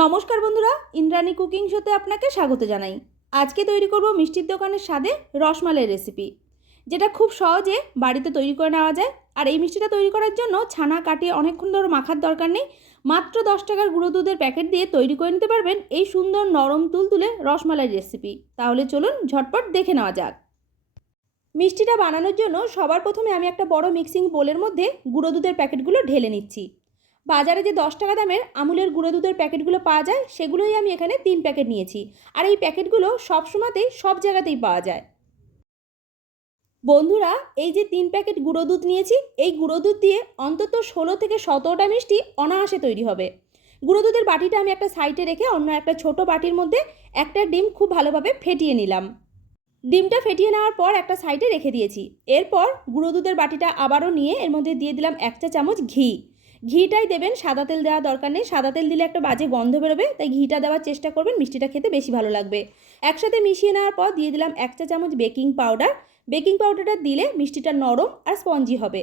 নমস্কার বন্ধুরা, ইন্দ্রাণী কুকিং শোতে আপনাকে স্বাগত জানাই। আজকে তৈরি করব মিষ্টির দোকানের স্বাদে রসমালাই রেসিপি যেটা খুব সহজে বাড়িতে তৈরি করে নেওয়া যায়। আর এই মিষ্টিটা তৈরি করার জন্য ছানা কাটিয়ে অনেকক্ষণ ধরে মাখার দরকার নেই। মাত্র দশ টাকার গুঁড়ো দুধের প্যাকেট দিয়ে তৈরি করে নিতে পারবেন এই সুন্দর নরম তুলতুলে রসমালাই রেসিপি তাহলে চলুন ঝটপট দেখে নেওয়া যাক। মিষ্টিটা বানানোর জন্য সবার প্রথমে আমি একটা বড় মিক্সিং বোলের মধ্যে গুঁড়ো দুধের প্যাকেটগুলো ঢেলে নিচ্ছি। বাজারে যে দশ টাকা দামের আমুলের গুঁড়ো দুধের প্যাকেটগুলো পাওয়া যায়, সেগুলোই আমি এখানে তিন প্যাকেট নিয়েছি। আর এই প্যাকেটগুলো সব সময়তেই সব জায়গাতেই পাওয়া যায়। বন্ধুরা, এই যে তিন প্যাকেট গুঁড়ো দুধ নিয়েছি, এই গুঁড়ো দুধ দিয়ে অন্তত ষোলো থেকে সতেরোটা মিষ্টি অনায়াসে তৈরি হবে। গুঁড়ো দুধের বাটিটা আমি একটা সাইডে রেখে অন্য একটা ছোট বাটির মধ্যে একটা ডিম খুব ভালোভাবে ফেটিয়ে নিলাম। ডিমটা ফেটিয়ে নেওয়ার পর একটা সাইডে রেখে দিয়েছি। এরপর গুঁড়ো দুধের বাটিটা আবারও নিয়ে এর মধ্যে দিয়ে দিলাম এক চা চামচ ঘি। ঘিটাই দেবেন, সাদা তেল দেওয়া দরকার নেই। সাদা তেল দিলে একটা বাজে গন্ধ বেরোবে, তাই ঘিটা দেওয়ার চেষ্টা করবেন, মিষ্টিটা খেতে বেশি ভালো লাগবে। একসাথে মিশিয়ে নেওয়ার পর দিয়ে দিলাম এক চা চামচ বেকিং পাউডার। বেকিং পাউডারটা দিলে মিষ্টিটা নরম আর স্পঞ্জি হবে।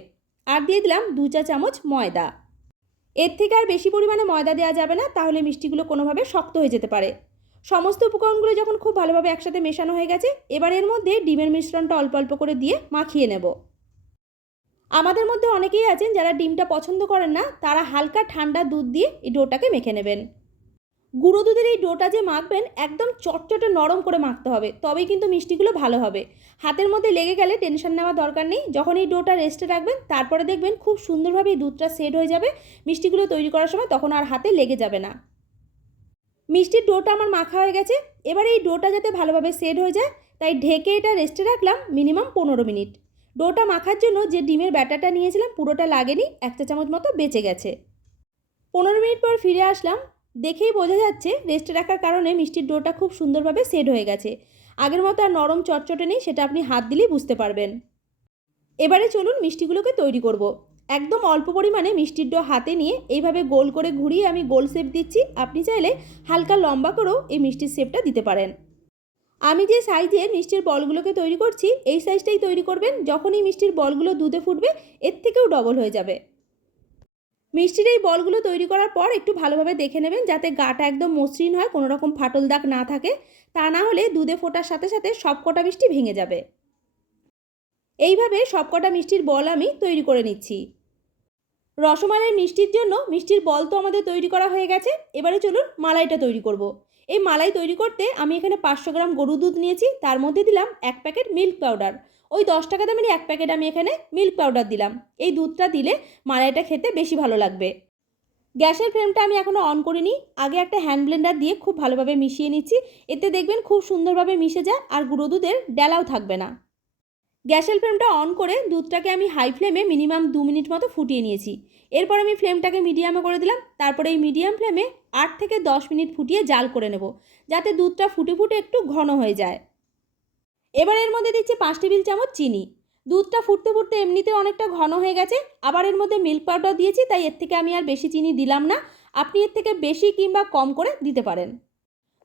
আর দিয়ে দিলাম দু চা চামচ ময়দা। এর থেকে আর বেশি পরিমাণে ময়দা দেওয়া যাবে না, তাহলে মিষ্টিগুলো কোনোভাবে শক্ত হয়ে যেতে পারে। সমস্ত উপকরণগুলো যখন খুব ভালোভাবে একসাথে মেশানো হয়ে গেছে, এবার এর মধ্যে ডিমের মিশ্রণটা অল্প অল্প করে দিয়ে মাখিয়ে নেব। আমাদের মধ্যে অনেকেই আছেন যারা ডিমটা পছন্দ করেন না, তারা হালকা ঠান্ডা দুধ দিয়ে এই ডোটাকে মেখে নেবেন। গুঁড়ো দুধের এই ডোটা যে মাখবেন, একদম চটচটে নরম করে মাখতে হবে, তবেই কিন্তু মিষ্টিগুলো ভালো হবে। হাতের মধ্যে লেগে গেলে টেনশন নেওয়ার দরকার নেই, যখন এই ডোটা রেস্টে রাখবেন, তারপরে দেখবেন খুব সুন্দরভাবে এই দুধটা সেট হয়ে যাবে, মিষ্টিগুলো তৈরি করার সময় তখন আর হাতে লেগে যাবে না। মিষ্টির ডোটা আমার মাখা হয়ে গেছে, এবার এই ডোটা যাতে ভালোভাবে সেট হয়ে যায়, তাই ঢেকে এটা রেস্টে রাখলাম মিনিমাম পনেরো মিনিট। ডোটা মাখার জন্য যে ডিমের ব্যাটারটা নিয়েছিলাম, পুরোটা লাগেনি, এক চা চামচ মতো বেঁচে গেছে। পনেরো মিনিট পর ফিরে আসলাম। দেখেই বোঝা যাচ্ছে রেস্টে রাখার কারণে মিষ্টির ডোটা খুব সুন্দরভাবে সেট হয়ে গেছে। আগের মতো আর নরম চটচটে নেই, সেটা আপনি হাত দিলেই বুঝতে পারবেন। এবারে চলুন মিষ্টিগুলোকে তৈরি করব। একদম অল্প পরিমাণে মিষ্টির ডো হাতে নিয়ে এইভাবে গোল করে ঘুরিয়ে আমি গোল শেপ দিচ্ছি। আপনি চাইলে হালকা লম্বা করেও এই মিষ্টির শেপটা দিতে পারেন। আমি যে সাইজের মিষ্টির বলগুলোকে তৈরি করছি, এই সাইজটাই তৈরি করবেন। যখনই মিষ্টির বলগুলো দুধে ফুটবে, এর থেকেও ডবল হয়ে যাবে। মিষ্টির এই বলগুলো তৈরি করার পর একটু ভালোভাবে দেখে নেবেন, যাতে গাটা একদম মসৃণ হয় কোনো রকম ফাটল দাগ না থাকে। তা না হলে দুধে ফোটার সাথে সাথে সবকটা মিষ্টি ভেঙে যাবে। এইভাবে সবকটা মিষ্টির বল আমি তৈরি করে নিচ্ছি। রসমালাই মিষ্টির জন্য মিষ্টির বল তো আমাদের তৈরি করা হয়ে গেছে। এবারে চলুন মালাইটা তৈরি করব। এই মালাই তৈরি করতে আমি এখানে পাঁচশো গ্রাম গরু দুধ নিয়েছি, তার মধ্যে দিলাম এক প্যাকেট মিল্ক পাউডার। ওই দশ টাকা দামেরই এক প্যাকেট আমি এখানে মিল্ক পাউডার দিলাম। এই দুধটা দিলে মালাইটা খেতে বেশি ভালো লাগবে। গ্যাসের ফ্লেমটা আমি এখনও অন করিনি। আগে একটা হ্যান্ড ব্লেন্ডার দিয়ে খুব ভালোভাবে মিশিয়ে নিচ্ছি। এতে দেখবেন খুব সুন্দরভাবে মিশে যায় আর গুঁড়ো দুধের ডেলাও থাকবে না। গ্যাসের ফ্লেমটা অন করে দুধটাকে আমি হাই ফ্লেমে মিনিমাম দু মিনিট মতো ফুটিয়ে নিয়েছি। এরপর আমি ফ্লেমটাকে মিডিয়ামে করে দিলাম, তারপরে এই মিডিয়াম ফ্লেমে আট থেকে দশ মিনিট ফুটিয়ে জাল করে নেব, যাতে দুধটা ফুটে ফুটে একটু ঘন হয়ে যায়। এবার এর মধ্যে দিচ্ছি পাঁচ টেবিল চামচ চিনি। দুধটা ফুটতে ফুটতে এমনিতে অনেকটা ঘন হয়ে গেছে, আবার এর মধ্যে মিল্ক পাউডার দিয়েছি, তাই এর থেকে আমি আর বেশি চিনি দিলাম না। আপনি এর থেকে বেশি কিংবা কম করে দিতে পারেন।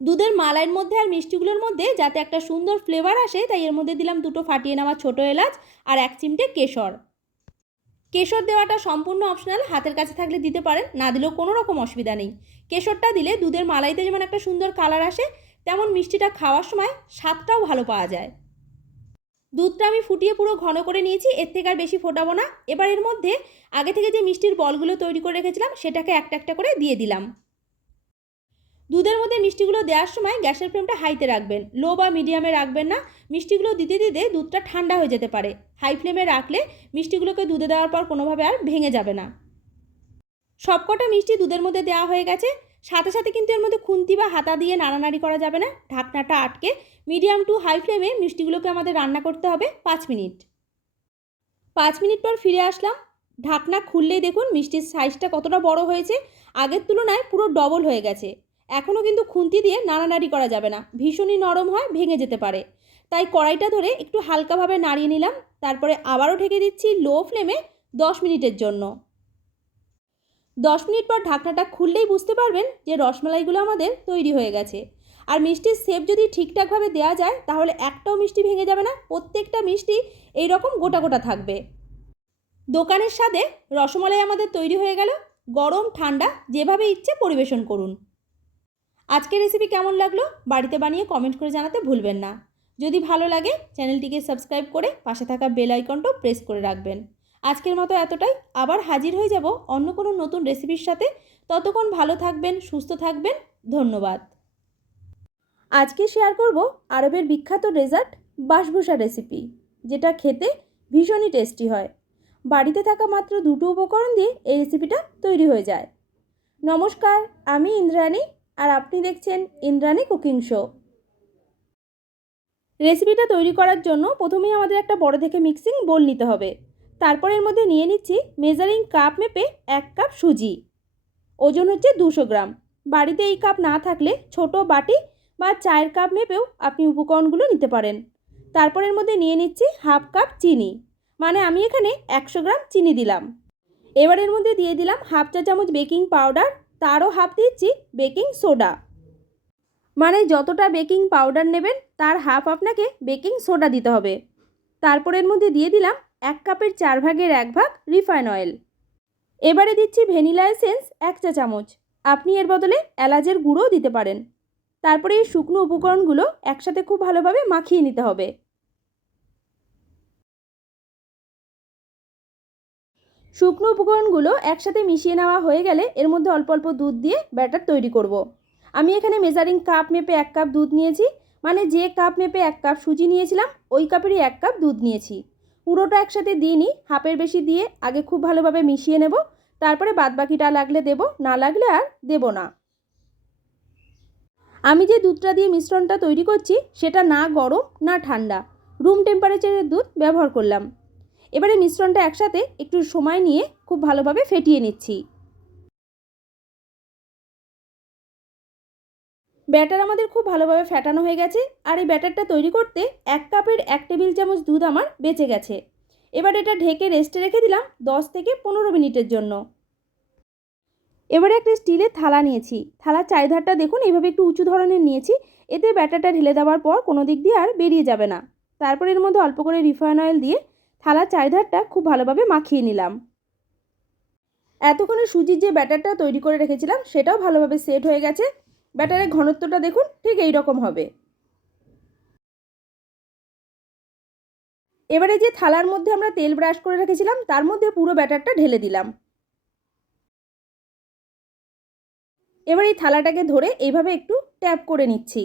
দুধের মালাইয়ের মধ্যে আর মিষ্টিগুলোর মধ্যে যাতে একটা সুন্দর ফ্লেভার আসে, তাই এর মধ্যে দিলাম দুটো ফাটিয়ে নেওয়া ছোটো এলাচ আর এক চিমটে কেশর। কেশর দেওয়াটা সম্পূর্ণ অপশনাল হাতের কাছে থাকলে দিতে পারেন, না দিলেও কোনো রকম অসুবিধা নেই। কেশরটা দিলে দুধের মালাইতে যেমন একটা সুন্দর কালার আসে, তেমন মিষ্টিটা খাওয়ার সময় স্বাদটাও ভালো পাওয়া যায়। দুধটা আমি ফুটিয়ে পুরো ঘন করে নিয়েছি, এর থেকে আর বেশি ফোটাবো না। এবার এর মধ্যে আগে থেকে যে মিষ্টির বলগুলো তৈরি করে রেখেছিলাম, সেটাকে একটা একটা করে দিয়ে দিলাম। দুধের মধ্যে মিষ্টিগুলো দেওয়ার সময় গ্যাসের ফ্লেমটা হাইতে রাখবেন। লো বা মিডিয়ামে রাখবেন না। মিষ্টিগুলো দিতে দিতে দুধটা ঠান্ডা হয়ে যেতে পারে। হাই ফ্লেমে রাখলে মিষ্টিগুলোকে দুধে দেওয়ার পর কোনোভাবে আর ভেঙে যাবে না। সবকটা মিষ্টি দুধের মধ্যে দেওয়া হয়ে গেছে। সাথে সাথে কিন্তু এর মধ্যে খুন্তি বা হাতা দিয়ে নাড়ানাড়ি করা যাবে না। ঢাকনাটা আটকে মিডিয়াম টু হাই ফ্লেমে মিষ্টিগুলোকে আমাদের রান্না করতে হবে পাঁচ মিনিট। পাঁচ মিনিট পর ফিরে আসলাম। ঢাকনা খুললেই দেখুন মিষ্টির সাইজটা কতটা বড় হয়েছে। আগের তুলনায় পুরো ডবল হয়ে গেছে। এখনও কিন্তু খুন্তি দিয়ে নাড়ানাড়ি করা যাবে না। ভীষণই নরম হয়, ভেঙে যেতে পারে। তাই কড়াইটা ধরে একটু হালকাভাবে নাড়িয়ে নিলাম, তারপরে আবারও ঢেকে দিচ্ছি লো ফ্লেমে দশ মিনিটের জন্য। দশ মিনিট পর ঢাকনাটা খুললেই বুঝতে পারবেন যে রসমালাইগুলো আমাদের তৈরি হয়ে গেছে। আর মিষ্টির শেপ যদি ঠিকঠাকভাবে দেওয়া যায়, তাহলে একটাও মিষ্টি ভেঙে যাবে না, প্রত্যেকটা মিষ্টি এই রকম গোটা গোটা থাকবে। দোকানের স্বাদে রসমালাই আমাদের তৈরি হয়ে গেল। গরম, ঠান্ডা, যেভাবে ইচ্ছে পরিবেশন করুন। আজকের রেসিপি কেমন লাগল? বাড়িতে বানিয়ে কমেন্ট করে জানাতে ভুলবেন না। যদি ভালো লাগে, চ্যানেলটিকে সাবস্ক্রাইব করে পাশে থাকা বেল আইকনটাও প্রেস করে রাখবেন। আজকের মতো এতটাই। আবার হাজির হয়ে যাব অন্য কোনো নতুন রেসিপির সাথে। ততক্ষণ ভালো থাকবেন, সুস্থ থাকবেন। ধন্যবাদ। আজকে শেয়ার করব আরবের বিখ্যাত ডেজার্ট বাসভূষা রেসিপি যেটা খেতে ভীষণই টেস্টি হয়। বাড়িতে থাকা মাত্র দুটো উপকরণ দিয়ে এই রেসিপিটা তৈরি হয়ে যায়। নমস্কার, আমি ইন্দ্রাণী। আর আপনি দেখছেন ইন্দ্রাণী কুকিং শো। রেসিপিটা তৈরি করার জন্য প্রথমেই আমাদের একটা বড় দেখে মিক্সিং বোল নিতে হবে। তারপর এর মধ্যে নিয়ে নিচ্ছি মেজারিং কাপ মেপে এক কাপ সুজি। ওজন হচ্ছে দুশো গ্রাম। বাড়িতে এই কাপ না থাকলে ছোট বাটি বা চায়ের কাপ মেপেও আপনি উপকরণগুলো নিতে পারেন। তারপর এর মধ্যে নিয়ে নিচ্ছি হাফ কাপ চিনি। মানে আমি এখানে একশো গ্রাম চিনি দিলাম। এবার এর মধ্যে দিয়ে দিলাম হাফ চা চামচ বেকিং পাউডার তারও হাফ দিচ্ছি বেকিং সোডা। মানে যতটা বেকিং পাউডার নেবেন, তার হাফ আপনাকে বেকিং সোডা দিতে হবে। তারপর এর মধ্যে দিয়ে দিলাম এক কাপের চার ভাগের এক ভাগ রিফাইন অয়েল। এবারে দিচ্ছি ভ্যানিলা এসেন্স এক চা চামচ। আপনি এর বদলে এলাচের গুঁড়োও দিতে পারেন। তারপরে এই শুকনো উপকরণগুলো একসাথে খুব ভালোভাবে মাখিয়ে নিতে হবে। শুকনো উপকরণগুলো একসাথে মিশিয়ে নেওয়া হয়ে গেলে এর মধ্যে অল্প অল্প দুধ দিয়ে ব্যাটার তৈরি করব। আমি এখানে মেজারিং কাপ মেপে এক কাপ দুধ নিয়েছি মানে যে কাপ মেপে এক কাপ সুজি নিয়েছিলাম, ওই কাপেরই এক কাপ দুধ নিয়েছি। পুরোটা একসাথে দিইনি, হাফের বেশি দিয়ে আগে খুব ভালোভাবে মিশিয়ে নেব, তারপরে বাদবাকিটা লাগলে দেব, না লাগলে আর দেব না। আমি যে দুধটা দিয়ে মিশ্রণটা তৈরি করছি, সেটা না গরম, না ঠান্ডা। রুম টেম্পারেচারের দুধ ব্যবহার করলাম। এবারে মিশ্রণটা একসাথে একটু সময় নিয়ে খুব ভালোভাবে ফেটিয়ে নিচ্ছি। ব্যাটার আমাদের খুব ভালোভাবে ফেটানো হয়ে গেছে আর এই ব্যাটারটা তৈরি করতে এক কাপের এক টেবিল চামচ দুধ আমার বেঁচে গেছে। এবার এটা ঢেকে রেস্টে রেখে দিলাম দশ থেকে পনেরো মিনিটের জন্য। এবারে একটা স্টিলের থালা নিয়েছি। থালার চারিধারটা দেখুন, এইভাবে একটু উঁচু ধরনের নিয়েছি। এতে ব্যাটারটা ঢেলে দেওয়ার পর কোনো দিক দিয়ে আর বেরিয়ে যাবে না। তারপর এর মধ্যে অল্প করে রিফাইন অয়েল দিয়ে থালার চারিধারটা খুব ভালোভাবে মাখিয়ে নিলাম। এতক্ষণে সুজির যে ব্যাটারটা তৈরি করে রেখেছিলাম, সেটাও ভালোভাবে সেট হয়ে গেছে। ব্যাটারের ঘনত্বটা দেখুন, ঠিক এই রকম হবে। এবারে যে থালার মধ্যে আমরা তেল ব্রাশ করে রেখেছিলাম, তার মধ্যে পুরো ব্যাটারটা ঢেলে দিলাম। এবার এই থালাটাকে ধরে এইভাবে একটু ট্যাপ করে নিচ্ছি।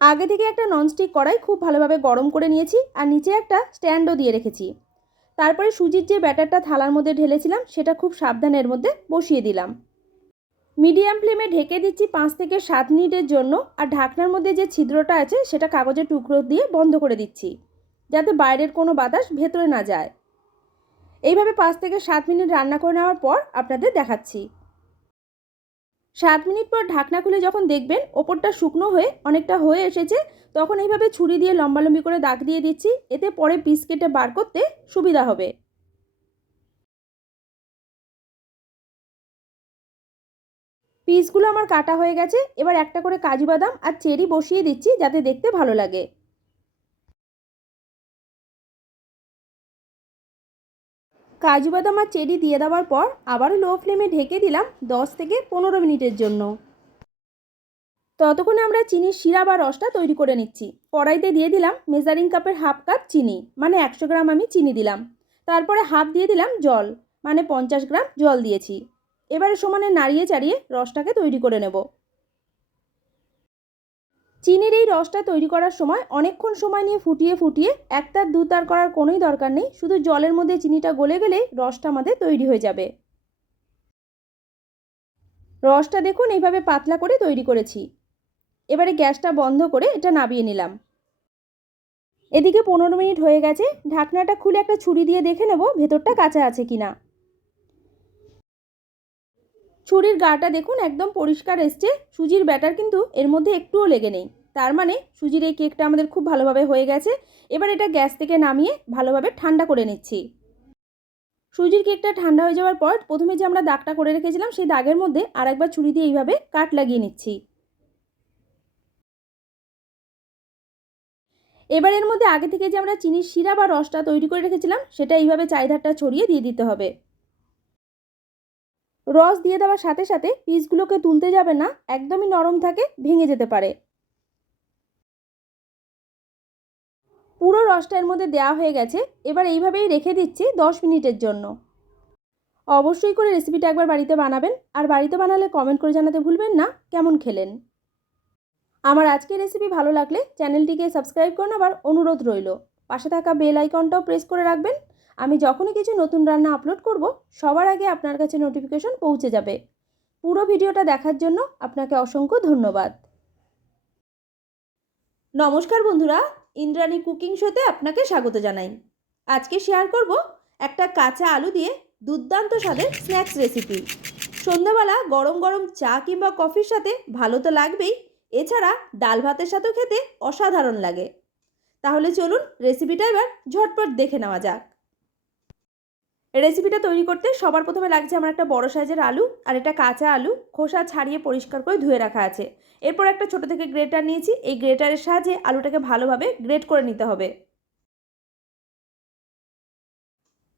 আগে থেকে একটা ননস্টিক কড়াই খুব ভালোভাবে গরম করে নিয়েছি আর নিচে একটা স্ট্যান্ডও দিয়ে রেখেছি। তারপরে সুজির যে ব্যাটারটা থালার মধ্যে ঢেলেছিলাম, সেটা খুব সাবধানের মধ্যে বসিয়ে দিলাম। মিডিয়াম ফ্লেমে ঢেকে দিচ্ছি পাঁচ থেকে সাত মিনিটের জন্য আর ঢাকনার মধ্যে যে ছিদ্রটা আছে, সেটা কাগজের টুকরো দিয়ে বন্ধ করে দিচ্ছি, যাতে বাইরের কোনো বাতাস ভেতরে না যায়। এইভাবে পাঁচ থেকে সাত মিনিট রান্না করে নেওয়ার পর আপনাদের দেখাচ্ছি। সাত মিনিট পর ঢাকনা খুলে যখন দেখবেন ওপরটা শুকনো হয়ে অনেকটা হয়ে এসেছে, তখন এইভাবে ছুরি দিয়ে লম্বালম্বি করে দাগ দিয়ে দিচ্ছি, এতে পরে পিস কেটে বার করতে সুবিধা হবে। পিসগুলো আমার কাটা হয়ে গেছে, এবার একটা করে কাজু বাদাম আর চেরি বসিয়ে দিচ্ছি যাতে দেখতে ভালো লাগে। কাজু বাদাম আর চেরি দিয়ে দেওয়ার পর আবারও লো ফ্লেমে ঢেকে দিলাম দশ থেকে পনেরো মিনিটের জন্য। ততক্ষণে আমরা চিনির শিরা বা রসটা তৈরি করে নিচ্ছি। কড়াইতে দিয়ে দিলাম মেজারিং কাপের হাফ কাপ চিনি মানে একশো গ্রাম আমি চিনি দিলাম। তারপরে হাফ দিয়ে দিলাম জল মানে পঞ্চাশ গ্রাম জল দিয়েছি। এবারে সমানে নাড়িয়ে চাড়িয়ে রসটাকে তৈরি করে নেব। চিনির এই রসটা তৈরি করার সময় অনেকক্ষণ সময় নিয়ে ফুটিয়ে ফুটিয়ে একতার দুতার করার কোনোই দরকার নেই। শুধু জলের মধ্যে চিনিটা গলে গেলেই রসটা আমাদের তৈরি হয়ে যাবে। রসটা দেখুন, এইভাবে পাতলা করে তৈরি করেছি। এবারে গ্যাসটা বন্ধ করে এটা নাবিয়ে নিলাম। এদিকে পনেরো মিনিট হয়ে গেছে। ঢাকনাটা খুলে একটা ছুরি দিয়ে দেখে নেব ভেতরটা কাঁচা আছে কিনা। ছুরির গাটা দেখুন একদম পরিষ্কার এসছে। সুজির ব্যাটার কিন্তু এর মধ্যে একটুও লেগে নেই। তার মানে সুজির এই কেকটা আমাদের খুব ভালোভাবে হয়ে গেছে। এবার এটা গ্যাস থেকে নামিয়ে ভালোভাবে ঠান্ডা করে নিচ্ছি। সুজির কেকটা ঠান্ডা হয়ে যাওয়ার পর প্রথমে যে আমরা দাগটা করে রেখেছিলাম, সেই দাগের মধ্যে আরেকবার ছুরি দিয়ে এইভাবে কাট লাগিয়ে নিচ্ছি। এবার এর মধ্যে আগে থেকে যে আমরা চিনির শিরা বা রসটা তৈরি করে রেখেছিলাম, সেটা এইভাবে চারিধারটা ছড়িয়ে দিয়ে দিতে হবে। রস দিয়ে দেওয়ার সাথে সাথে পিসগুলোকে তুলতে যাবে না, একদমই নরম থাকে, ভেঙে যেতে পারে। পুরো রসটা এর মধ্যে দেওয়া হয়ে গেছে, এবার এইভাবেই রেখে দিচ্ছি দশ মিনিটের জন্য। অবশ্যই করে রেসিপিটা একবার বাড়িতে বানাবেন, আর বাড়িতে বানালে কমেন্ট করে জানাতে ভুলবেন না, কেমন খেলেন? আমার আজকের রেসিপি ভালো লাগলে চ্যানেলটিকে সাবস্ক্রাইব করে আবার অনুরোধ রইল। পাশে থাকা বেল আইকনটাও প্রেস করে রাখবেন। আমি যখনই কিছু নতুন রান্না আপলোড করব, সবার আগে আপনার কাছে নোটিফিকেশন পৌঁছে যাবে। পুরো ভিডিওটা দেখার জন্য আপনাকে অসংখ্য ধন্যবাদ। নমস্কার বন্ধুরা, ইন্দ্রাণী কুকিং শোতে আপনাকে স্বাগত জানাই। আজকে শেয়ার করব একটা কাঁচা আলু দিয়ে দুর্দান্ত স্বাদের স্ন্যাক্স রেসিপি সন্ধ্যাবেলা গরম গরম চা কিংবা কফির সাথে ভালো তো লাগবেই, এছাড়া ডাল ভাতের সাথেও খেতে অসাধারণ লাগে। তাহলে চলুন রেসিপিটা এবার ঝটপট দেখে নেওয়া যাক। রেসিপিটা তৈরি করতে সবার প্রথমে লাগছে আমার একটা বড় সাইজের আলু আর এটা কাঁচা আলু, খোসা ছাড়িয়ে পরিষ্কার করে ধুয়ে রাখা আছে। এরপর একটা ছোট থেকে গ্রেটার নিয়েছি। এই গ্রেটারের সাহায্যে আলুটাকে ভালোভাবে গ্রেট করে নিতে হবে।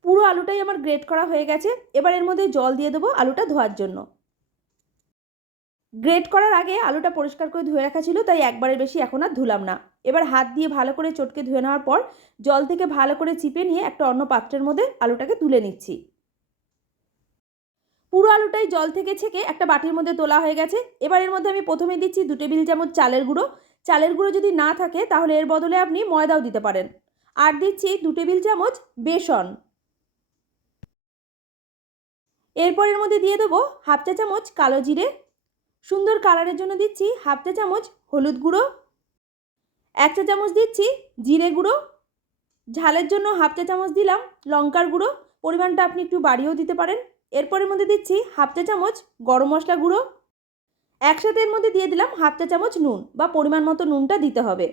পুরো আলুটাই আমার গ্রেট করা হয়ে গেছে। এবার এর মধ্যে জল দিয়ে দেবো আলুটা ধোয়ার জন্য। গ্রেট করার আগে আলুটা পরিষ্কার করে ধুয়ে রাখা ছিল, তাই একবারের বেশি এখন আর ধুলাম না। এবার হাত দিয়ে ভালো করে চটকে ধুয়ে নেওয়ার পর জল থেকে ভালো করে চিপে নিয়ে একটা অন্য পাত্রের মধ্যে আলুটাকে তুলে নিচ্ছি। পুরো আলুটাই জল থেকে ছেঁকে একটা বাটির মধ্যে তোলা হয়ে গেছে। এবার এর মধ্যে আমি প্রথমে দিচ্ছি দু টেবিল চামচ চালের গুঁড়ো। চালের গুঁড়ো যদি না থাকে, তাহলে এর বদলে আপনি ময়দাও দিতে পারেন। আর দিচ্ছি দু টেবিল চামচ বেসন। এরপর এর মধ্যে দিয়ে দেবো হাফ চা চামচ কালো জিরে সুন্দর কালারের জন্য দিচ্ছি হাফ চা চামচ হলুদ গুঁড়ো, এক চা চামচ দিচ্ছি জিরে গুঁড়ো, ঝালের জন্য হাফ চা চামচ দিলাম লঙ্কার গুঁড়ো, পরিমাণটা আপনি একটু বাড়িয়েও দিতে পারেন। এরপরের মধ্যে দিচ্ছি হাফ চা চামচ গরম মশলা গুঁড়ো, একসাথে এর মধ্যে দিয়ে দিলাম হাফ চা চামচ নুন বা পরিমাণ মতো নুনটা দিতে হবে।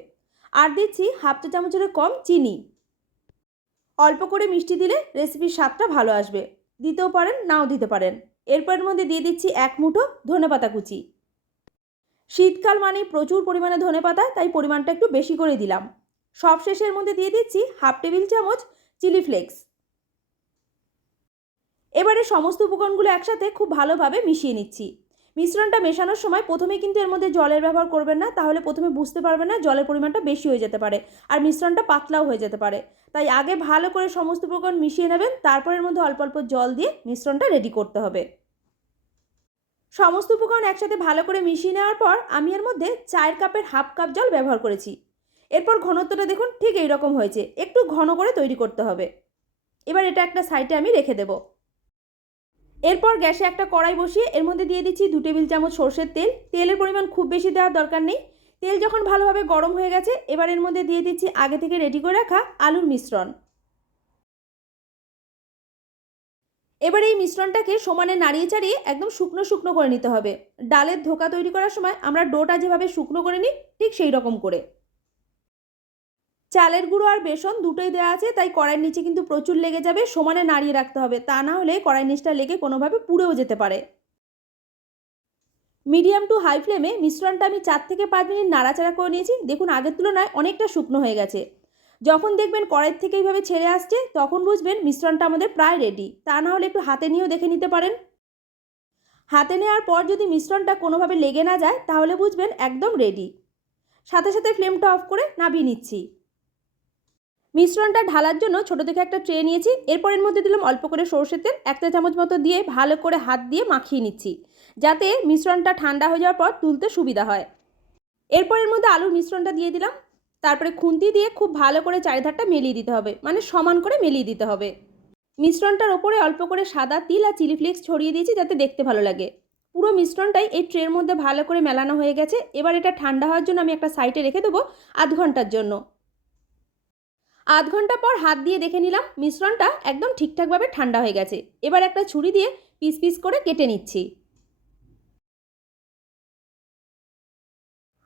আর দিচ্ছি হাফ চা চামচের কম চিনি। অল্প করে মিষ্টি দিলে রেসিপির স্বাদটা ভালো আসবে। দিতেও পারেন, নাও দিতে পারেন। এরপরের মধ্যে দিয়ে দিচ্ছি এক মুঠো ধনেপাতা কুচি। শীতকাল মানে প্রচুর পরিমাণে ধনেপাতা তাই পরিমাণটা একটু বেশি করে দিলাম। সব শেষের মধ্যে দিয়ে দিচ্ছি হাফ টেবিল চামচ চিলি ফ্লেক্স। এবারে সমস্ত উপকরণগুলো একসাথে খুব ভালোভাবে মিশিয়ে নিচ্ছি। মিশ্রণটা মেশানোর সময় প্রথমে কিন্তু এর মধ্যে জলের ব্যবহার করবেন না, তাহলে প্রথমে বুঝতে পারবেন না জলের পরিমাণটা বেশি হয়ে যেতে পারে আর মিশ্রণটা পাতলাও হয়ে যেতে পারে। তাই আগে ভালো করে সমস্ত উপকরণ মিশিয়ে নেবেন, তারপর এর মধ্যে অল্প অল্প জল দিয়ে মিশ্রণটা রেডি করতে হবে। সমস্ত উপকরণ একসাথে ভালো করে মিশিয়ে নেওয়ার পর আমি এর মধ্যে চায়ের কাপের হাফ কাপ জল ব্যবহার করেছি। এরপর ঘনত্বটা দেখুন ঠিক এই রকম হয়েছে, একটু ঘন করে তৈরি করতে হবে। এবার এটা একটা সাইডে আমি রেখে দেব। এরপর গ্যাসে একটা কড়াই বসিয়ে এর মধ্যে দিয়ে দিচ্ছি দু টেবিল চামচ সর্ষের তেল। তেলের পরিমাণ খুব বেশি দেওয়ার দরকার নেই। তেল যখন ভালোভাবে গরম হয়ে গেছে, এবার এর মধ্যে দিয়ে দিচ্ছি আগে থেকে রেডি করে রাখা আলুর মিশ্রণ। এবার এই মিশ্রণটাকে সমানে নাড়িয়ে চাড়িয়ে একদম শুকনো শুকনো করে নিতে হবে। ডালের ধোকা তৈরি করার সময় আমরা ডোটা যেভাবে শুকনো করে নিই, ঠিক সেই রকম করে। চালের গুঁড়ো আর বেসন দুটোই দেওয়া আছে, তাই কড়াইয়ের নিচে কিন্তু প্রচুর লেগে যাবে, সমানে নাড়িয়ে রাখতে হবে। তা না হলে কড়াইয়ের নিচটা লেগে কোনোভাবে পুড়েও যেতে পারে। মিডিয়াম টু হাই ফ্লেমে মিশ্রণটা আমি চার থেকে পাঁচ মিনিট নাড়াচাড়া করে নিয়েছি। দেখুন, আগের তুলনায় অনেকটা শুকনো হয়ে গেছে। যখন দেখবেন কড়াইয়ের থেকে এইভাবে ছেড়ে আসছে, তখন বুঝবেন মিশ্রণটা আমাদের প্রায় রেডি তা না হলে একটু হাতে নিয়েও দেখে নিতে পারেন। হাতে নেওয়ার পর যদি মিশ্রণটা কোনোভাবে লেগে না যায়, তাহলে বুঝবেন একদম রেডি সাথে সাথে ফ্লেমটা অফ করে নামিয়ে নিচ্ছি। মিশ্রণটা ঢালার জন্য ছোটো থেকে একটা ট্রে নিয়েছি। এরপর এর মধ্যে দিলাম অল্প করে সর্ষের তেল। একটা চামচ মতো দিয়ে ভালো করে হাত দিয়ে মাখিয়ে নিচ্ছি, যাতে মিশ্রণটা ঠান্ডা হয়ে যাওয়ার পর তুলতে সুবিধা হয়। এরপর এর মধ্যে আলুর মিশ্রণটা দিয়ে দিলাম। তারপরে খুন্তি দিয়ে খুব ভালো করে চারিধারটা মেলিয়ে দিতে হবে মানে সমান করে মেলিয়ে দিতে হবে। মিশ্রণটার ওপরে অল্প করে সাদা তিল আর চিলি ফ্লেক্স ছড়িয়ে দিয়েছি, যাতে দেখতে ভালো লাগে। পুরো মিশ্রণটাই এই ট্রের মধ্যে ভালো করে মেলানো হয়ে গেছে। এবার এটা ঠান্ডা হওয়ার জন্য আমি একটা সাইডে রেখে দেবো আধ ঘণ্টার জন্য। আধ ঘণ্টা পর হাত দিয়ে দেখে নিলাম মিশ্রণটা একদম ঠিকঠাকভাবে ঠান্ডা হয়ে গেছে। এবার একটা ছুরি দিয়ে পিস পিস করে কেটে নিচ্ছি।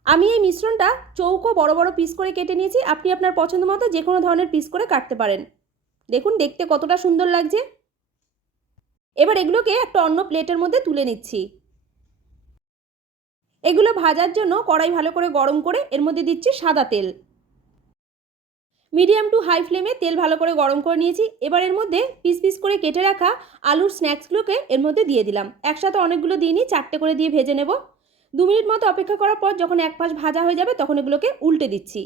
আমি এই মিশ্রণটা চৌকো বড় বড় পিস করে কেটে নিয়েছি। আপনি আপনার পছন্দ মতো যে কোনো ধরনের পিস করে কাটতে পারেন। দেখুন, দেখতে কতটা সুন্দর লাগছে। এবার এগুলোকে একটা অন্য প্লেটের মধ্যে তুলে নিচ্ছি। এগুলো ভাজার জন্য কড়াই ভালো করে গরম করে এর মধ্যে দিচ্ছি সাদা তেল। মিডিয়াম টু হাই ফ্লেমে তেল ভালো করে গরম করে নিয়েছি। এবার এর মধ্যে পিস পিস করে কেটে রাখা আলুর স্ন্যাক্সগুলোকে এর মধ্যে দিয়ে দিলাম। একসাথে অনেকগুলো দিয়ে নিই, চারটে করে দিয়ে ভেজে নেব। দু মিনিট মতো অপেক্ষা করার পর যখন এক পাশ ভাজা হয়ে যাবে তখন এগুলোকে উল্টে দিচ্ছি।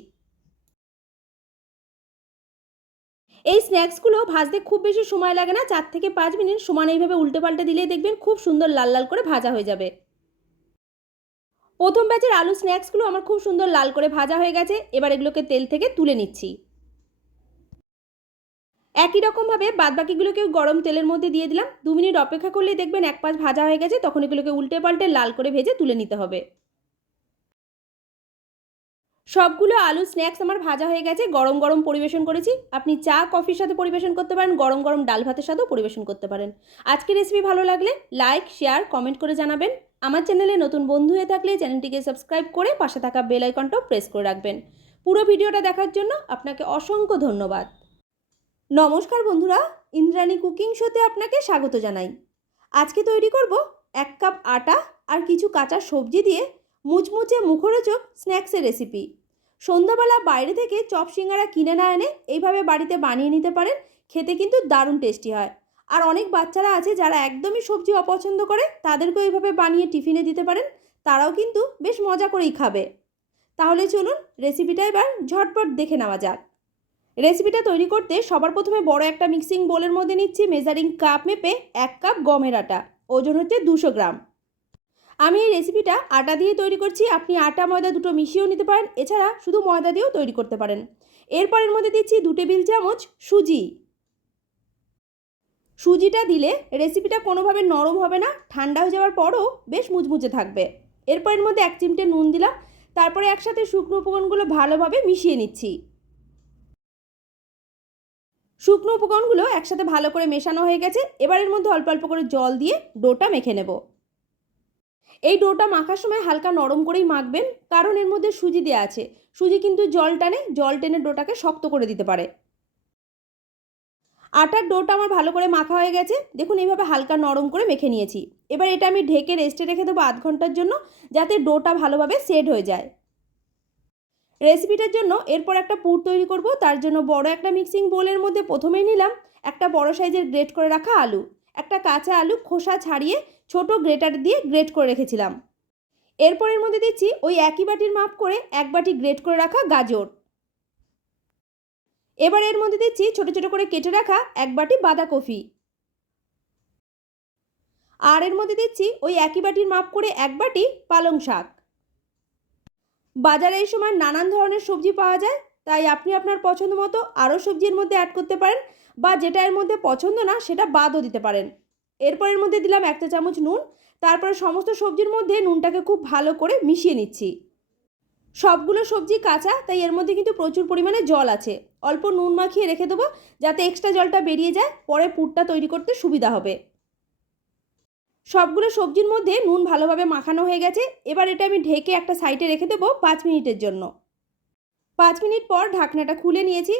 এই স্ন্যাক্সগুলো ভাজতে খুব বেশি সময় লাগে না, চার থেকে পাঁচ মিনিট সমান এইভাবে উল্টে পাল্টে দিলে দেখবেন খুব সুন্দর লাল লাল করে ভাজা হয়ে যাবে। প্রথম ব্যাচের আলু স্ন্যাক্সগুলো আমার খুব সুন্দর লাল করে ভাজা হয়ে গেছে, এবার এগুলোকে তেল থেকে তুলে নিচ্ছি। একই রকমভাবে বাদবাকিগুলোকে গরম তেলের মধ্যে দিয়ে দিলাম। দু মিনিট অপেক্ষা করলেই দেখবেন এক পাশ ভাজা হয়ে গেছে, তখন এগুলোকে উল্টে পাল্টে লাল করে ভেজে তুলে নিতে হবে। সবগুলো আলু স্ন্যাক্স আমার ভাজা হয়ে গেছে, গরম গরম পরিবেশন করেছি। আপনি চা, কফির সাথে পরিবেশন করতে পারেন, গরম গরম ডাল ভাতের সাথেও পরিবেশন করতে পারেন। আজকের রেসিপি ভালো লাগলে লাইক শেয়ার কমেন্ট করে জানাবেন। আমার চ্যানেলে নতুন বন্ধু হয়ে থাকলে চ্যানেলটিকে সাবস্ক্রাইব করে পাশে থাকা বেল আইকনটাও প্রেস করে রাখবেন। পুরো ভিডিওটা দেখার জন্য আপনাকে অসংখ্য ধন্যবাদ। নমস্কার বন্ধুরা, ইন্দ্রাণী কুকিং শোতে আপনাকে স্বাগত জানাই। আজকে তৈরি করব এক কাপ আটা আর কিছু কাঁচা সবজি দিয়ে মুচমুচে মুখরোচক স্ন্যাক্সের রেসিপি। সন্ধ্যাবেলা বাইরে থেকে চপ সিঙ্গারা কিনে না এনে এইভাবে বাড়িতে বানিয়ে নিতে পারেন, খেতে কিন্তু দারুণ টেস্টি হয়। আর অনেক বাচ্চারা আছে যারা একদমই সবজি অপছন্দ করে, তাদেরকেও এইভাবে বানিয়ে টিফিনে দিতে পারেন, তারাও কিন্তু বেশ মজা করেই খাবে। তাহলে চলুন রেসিপিটা এবার ঝটপট দেখে নেওয়া যাক। রেসিপিটা তৈরি করতে সবার প্রথমে বড় একটা মিক্সিং বোলের মধ্যে নিচ্ছি মেজারিং কাপ মেপে এক কাপ গমের আটা। ওজন হচ্ছে দুশো গ্রাম। আমি এই রেসিপিটা আটা দিয়ে তৈরি করছি। আপনি আটা, ময়দা দুটো মিশিয়েও নিতে পারেন। এছাড়া শুধু ময়দা দিয়েও তৈরি করতে পারেন। এরপর এর মধ্যে দিচ্ছি দু টেবিল চামচ সুজি। সুজিটা দিলে রেসিপিটা কোনোভাবে নরম হবে না, ঠান্ডা হয়ে যাওয়ার পরও বেশ মুচমুচে থাকবে। এরপর এর মধ্যে এক চিমটে নুন দিলাম। তারপরে একসাথে শুকনো উপকরণগুলো ভালোভাবে মিশিয়ে নিচ্ছি। শুকনো উপকরণগুলো একসাথে ভালো করে মেশানো হয়ে গেছে। এবার এর মধ্যে অল্প অল্প করে জল দিয়ে ডোটা মেখে নেব। এই ডোটা মাখার সময় হালকা নরম করেই মাখবেন, কারণ এর মধ্যে সুজি দেওয়া আছে। সুজি কিন্তু জল টানে, জল টেনে ডোটাকে শক্ত করে দিতে পারে। আটার ডোটা আমার ভালো করে মাখা হয়ে গেছে। দেখুন, এইভাবে হালকা নরম করে মেখে নিয়েছি। এবার এটা আমি ঢেকে রেস্টে রেখে দেবো আধ ঘণ্টার জন্য, যাতে ডোটা ভালোভাবে সেট হয়ে যায়। রেসিপিটার জন্য এরপর একটা পুর তৈরি করব। তার জন্য বড় একটা মিক্সিং বোলের মধ্যে প্রথমেই নিলাম একটা বড় সাইজের গ্রেট করে রাখা আলু। একটা কাঁচা আলু খোসা ছাড়িয়ে ছোট গ্রেটার দিয়ে গ্রেট করে রেখেছিলাম। এরপর এর মধ্যে দিচ্ছি ওই একই বাটির মাপ করে এক বাটি গ্রেট করে রাখা গাজর। এবার এর মধ্যে দিচ্ছি ছোট ছোট করে কেটে রাখা এক বাটি বাঁধাকপি। আর এর মধ্যে দিচ্ছি ওই একই বাটির মাপ করে এক বাটি পালং শাক। বাজারে এই সময় নানান ধরনের সবজি পাওয়া যায়, তাই আপনি আপনার পছন্দ মতো আরও সবজির মধ্যে অ্যাড করতে পারেন বা যেটা এর মধ্যে পছন্দ না সেটা বাদও দিতে পারেন। এরপর এর মধ্যে দিলাম একটা চামচ নুন, তারপরে সমস্ত সবজির মধ্যে নুনটাকে খুব ভালো করে মিশিয়ে নিচ্ছি। সবগুলো সবজি কাঁচা, তাই এর মধ্যে কিন্তু প্রচুর পরিমাণে জল আছে। অল্প নুন মাখিয়ে রেখে দেবো, যাতে এক্সট্রা জলটা বেরিয়ে যায়, পরে পুরটা তৈরি করতে সুবিধা হবে। সবগুলো সবজির মধ্যে নুন ভালোভাবে মাখানো হয়ে গেছে। এবার এটা আমি ঢেকে একটা সাইডে রেখে দেবো পাঁচ মিনিটের জন্য। পাঁচ মিনিট পর ঢাকনাটা খুলে নিয়েছি।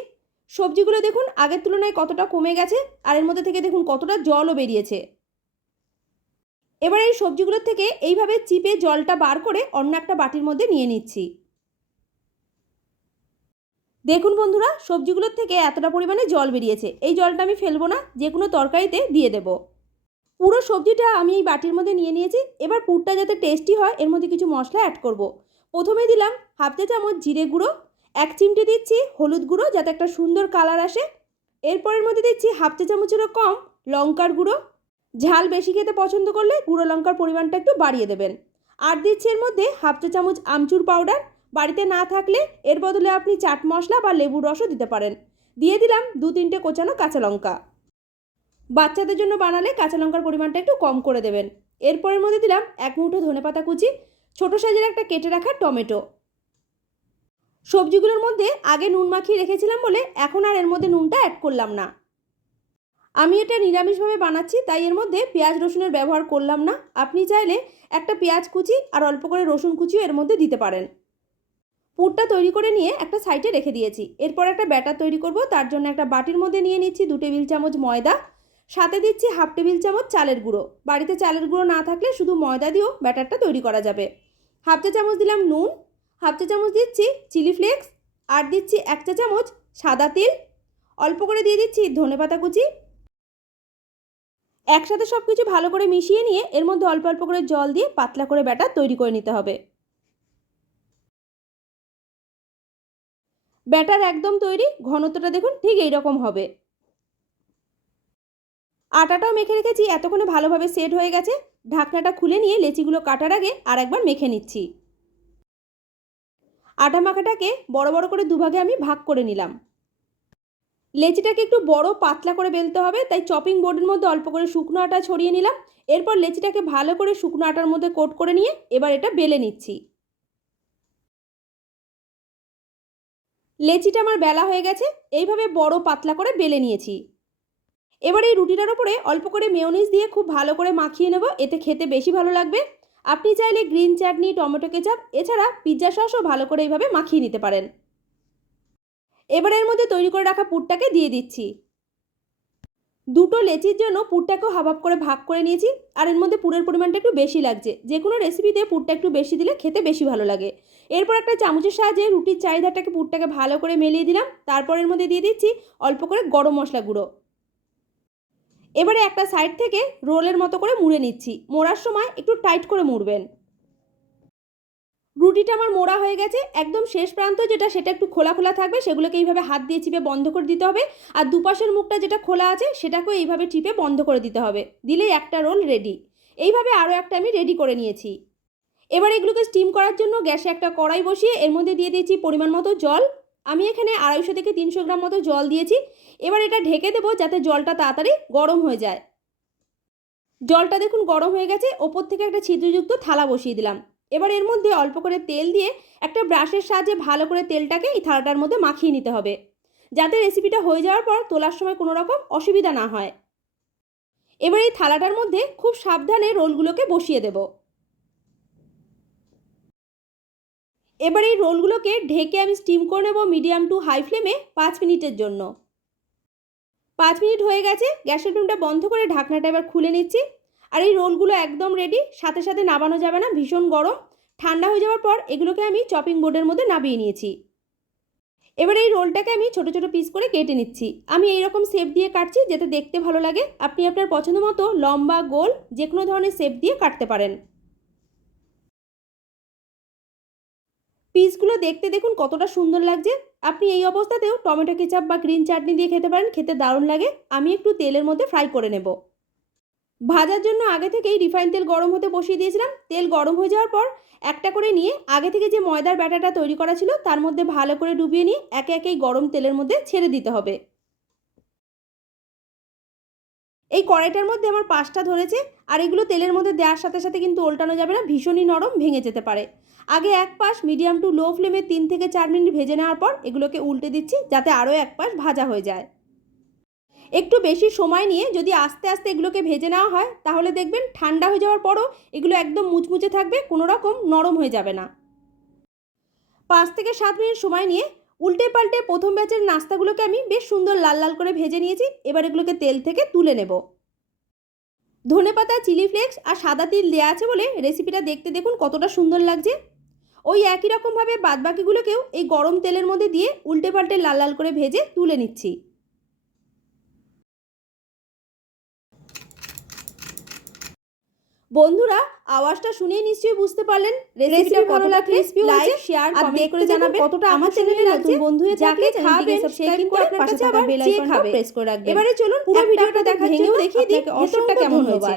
সবজিগুলো দেখুন আগের তুলনায় কতটা কমে গেছে আর এর মধ্যে থেকে দেখুন কতটা জলও বেরিয়েছে। এবার এই সবজিগুলোর থেকে এইভাবে চিপে জলটা বার করে অন্য একটা বাটির মধ্যে নিয়ে নিচ্ছি। দেখুন বন্ধুরা, সবজিগুলোর থেকে এতটা পরিমাণে জল বেরিয়েছে। এই জলটা আমি ফেলব না যে কোনো তরকারিতে দিয়ে দেবো। পুরো সবজিটা আমি এই বাটির মধ্যে নিয়ে নিয়েছি। এবার পুরটা যাতে টেস্টি হয়, এর মধ্যে কিছু মশলা অ্যাড করব। প্রথমে দিলাম হাফ চা চামচ জিরে গুঁড়ো, এক চিমটে দিচ্ছি হলুদ গুঁড়ো যাতে একটা সুন্দর কালার আসে। এরপরের মধ্যে দিচ্ছি হাফ চা চামচেরও কম লঙ্কার গুঁড়ো। ঝাল বেশি খেতে পছন্দ করলে গুঁড়ো লঙ্কার পরিমাণটা একটু বাড়িয়ে দেবেন। আর দিচ্ছি এর মধ্যে হাফ চা চামচ আমচুর পাউডার বাড়িতে না থাকলে এর বদলে আপনি চাট মশলা বা লেবুর রসও দিতে পারেন। দিয়ে দিলাম দু তিনটে কোচানো কাঁচা লঙ্কা। বাচ্চাদের জন্য বানালে কাঁচা লঙ্কার পরিমাণটা একটু কম করে দেবেন। এরপরের মধ্যে দিলাম এক মুঠো ধনেপাতা কুচি, ছোটো সাইজের একটা কেটে রাখা টমেটো। সবজিগুলোর মধ্যে আগে নুন মাখিয়ে রেখেছিলাম বলে এখন আর এর মধ্যে নুনটা অ্যাড করলাম না। আমি এটা নিরামিষভাবে বানাচ্ছি, তাই এর মধ্যে পেঁয়াজ রসুনের ব্যবহার করলাম না। আপনি চাইলে একটা পেঁয়াজ কুচি আর অল্প করে রসুন কুচিও এর মধ্যে দিতে পারেন। পুরটা তৈরি করে নিয়ে একটা সাইডে রেখে দিয়েছি। এরপর একটা ব্যাটার তৈরি করব, তার জন্য একটা বাটির মধ্যে নিয়ে নিচ্ছি দু টেবিল চামচ ময়দা সাথে দিচ্ছি হাফ টেবিল চামচ চালের গুঁড়ো। বাড়িতে চালের গুঁড়ো না থাকলে শুধু ময়দা দিয়েও ব্যাটারটা তৈরি করা যাবে। হাফ চা চামচ দিলাম নুন, হাফ চা চামচ দিচ্ছি চিলি ফ্লেক্স, আর দিচ্ছি এক চা চামচ সাদা তিল। অল্প করে দিয়ে দিচ্ছি ধনেপাতা কুচি। একসাথে সব কিছু ভালো করে মিশিয়ে নিয়ে এর মধ্যে অল্প অল্প করে জল দিয়ে পাতলা করে ব্যাটার তৈরি করে নিতে হবে। ব্যাটার একদম তৈরি, ঘনত্বটা দেখুন ঠিক এই রকম হবে। আটাটাও মেখে রেখেছি, এতক্ষণে ভালোভাবে সেট হয়ে গেছে। ঢাকনাটা খুলে নিয়ে লেচিগুলো কাটার আগে আর একবার মেখে নিচ্ছি। আটা মাখাটাকে বড় বড় করে দুভাগে আমি ভাগ করে নিলাম। লেচিটাকে একটু বড় পাতলা করে বেলতে হবে, তাই চপিং বোর্ডের মধ্যে অল্প করে শুকনো আটা ছড়িয়ে নিলাম। এরপর লেচিটাকে ভালো করে শুকনো আটার মধ্যে কোট করে নিয়ে এবার এটা বেলে নিচ্ছি। লেচিটা আমার বেলা হয়ে গেছে, এইভাবে বড় পাতলা করে বেলে নিয়েছি। এবার এই রুটিটার ওপরে অল্প করে মেয়োনিজ দিয়ে খুব ভালো করে মাখিয়ে নেব, এতে খেতে বেশি ভালো লাগবে। আপনি চাইলে গ্রিন চাটনি, টমেটো কেচাপ, এছাড়া পিৎজা সসও ভালো করে এইভাবে মাখিয়ে নিতে পারেন। এবার এর মধ্যে তৈরি করে রাখা পুরটাকে দিয়ে দিচ্ছি। দুটো লেচির জন্য পুরটাকেও হাবাব করে ভাগ করে নিয়েছি, আর এর মধ্যে পুরের পরিমাণটা একটু বেশি লাগছে। যে কোনো রেসিপিতে পুরটা একটু বেশি দিলে খেতে বেশি ভালো লাগে। এরপর একটা চামচের সাহায্যে রুটির চাহিদাটাকে পুরটাকে ভালো করে মেলিয়ে দিলাম, তারপর এর মধ্যে দিয়ে দিচ্ছি অল্প করে গরম মশলা গুঁড়ো। এবারে একটা সাইড থেকে রোলের মতো করে মুড়ে নিচ্ছি। মোড়ার সময় একটু টাইট করে মুড়বেন। রুটিটা আমার মোড়া হয়ে গেছে। একদম শেষ প্রান্ত যেটা সেটা একটু খোলা খোলা থাকবে, সেগুলোকে এইভাবে হাত দিয়ে চিপে বন্ধ করে দিতে হবে। আর দুপাশের মুখটা যেটা খোলা আছে, সেটাকেও এইভাবে চিপে বন্ধ করে দিতে হবে। দিলেই একটা রোল রেডি এইভাবে আরও একটা আমি রেডি করে নিয়েছি। এবার এগুলোকে স্টিম করার জন্য গ্যাসে একটা কড়াই বসিয়ে এর মধ্যে দিয়ে দিয়েছি পরিমাণ মতো জল। আমি এখানে আড়াইশো থেকে তিনশো গ্রাম মতো জল দিয়েছি। এবার এটা ঢেকে দেবো যাতে জলটা তাড়াতাড়ি গরম হয়ে যায়। জলটা দেখুন গরম হয়ে গেছে, ওপর থেকে একটা ছিদ্রযুক্ত থালা বসিয়ে দিলাম। এবার এর মধ্যে অল্প করে তেল দিয়ে একটা ব্রাশের সাহায্যে ভালো করে তেলটাকে এই থালাটার মধ্যে মাখিয়ে নিতে হবে। যাতে রেসিপিটা হয়ে যাওয়ার পর তোলার সময় কোনো রকম অসুবিধা না হয়। এবার এই থালাটার মধ্যে খুব সাবধানে রোলগুলোকে বসিয়ে দেব। এবার এই রোলগুলোকে ঢেকে আমি স্টিম করে নেব মিডিয়াম টু হাই ফ্লেমে পাঁচ মিনিটের জন্য। পাঁচ মিনিট হয়ে গেছে, গ্যাসের ফ্লেমটা বন্ধ করে ঢাকনাটা এবার খুলে নিচ্ছি। আর এই রোলগুলো একদম রেডি সাথে সাথে নাবানো যাবে না, ভীষণ গরম। ঠান্ডা হয়ে যাওয়ার পর এগুলোকে আমি চপিং বোর্ডের মধ্যে নাবিয়ে নিয়েছি। এবার এই রোলটাকে আমি ছোট ছোট পিস করে কেটে নিচ্ছি। আমি এই রকম শেপ দিয়ে কাটছি যাতে দেখতে ভালো লাগে। আপনি আপনার পছন্দ মতো লম্বা, গোল যে কোনো ধরনের শেপ দিয়ে কাটতে পারেন। পিসগুলো দেখতে দেখুন কতটা সুন্দর লাগছে। আপনি এই অবস্থাতেও টমেটো কেচাপ বা গ্রিন চাটনি দিয়ে খেতে পারেন, খেতে দারুণ লাগে। আমি একটু তেলের মধ্যে ফ্রাই করে নেব। ভাজার জন্য আগে থেকেই রিফাইন তেল গরম হতে বসিয়ে দিয়েছিলাম। তেল গরম হয়ে যাওয়ার পর একটা করে নিয়ে আগে থেকে যে ময়দার ব্যাটাটা তৈরি করা ছিল, তার মধ্যে ভালো করে ডুবিয়ে নিয়ে একে একে গরম তেলের মধ্যে ছেড়ে দিতে হবে। এই কড়াইটার মধ্যে আমার পাঁচটা ধরেছে, আর এগুলো তেলের মধ্যে দেওয়ার সাথে সাথে কিন্তু উল্টানো যাবে না, ভীষণই নরম, ভেঙে যেতে পারে। আগে এক পাশ মিডিয়াম টু লো ফ্লেমে তিন থেকে চার মিনিট ভেজে নেওয়ার পর এগুলোকে উল্টে দিচ্ছি যাতে আরও এক পাশ ভাজা হয়ে যায়। একটু বেশি সময় নিয়ে যদি আস্তে আস্তে এগুলোকে ভেজে নেওয়া হয়, তাহলে দেখবেন ঠান্ডা হয়ে যাওয়ার পরও এগুলো একদম মুচমুচে থাকবে, কোনো রকম নরম হয়ে যাবে না। পাঁচ থেকে সাত মিনিট সময় নিয়ে উল্টে পাল্টে প্রথম ব্যাচের নাস্তাগুলোকে আমি বেশ সুন্দর লাল লাল করে ভেজে নিয়েছি, এবার এগুলোকে তেল থেকে তুলে নেব। ধনেপাতা চিলি ফ্লেক্স আর সাদা তিল দেওয়া আছে বলে রেসিপিটা দেখতে দেখুন কতটা সুন্দর লাগছে। ওই একই রকমভাবে বাদবাকিগুলোকেও এই গরম তেলের মধ্যে দিয়ে উল্টে পাল্টে লাল লাল করে ভেজে তুলে নিচ্ছি। বন্ধুরা আওয়াজটা শুনে নিশ্চয়ই বুঝতে পারলেন। রেসিপিটা ভালো লাগলে লাইক শেয়ার কমেন্ট করে জানাবেন। কতটা আমার চ্যানেলে নতুন বন্ধু হয়ে যাকে খাবেন সে কিন্তু আপনার কাছে আবার বেল আইকনটা প্রেস করে রাখবেন। এবারে চলুন পুরো ভিডিওটা দেখা ভেঙেও দেখিয়ে দিই ভেতরটা কেমন হয়েছে।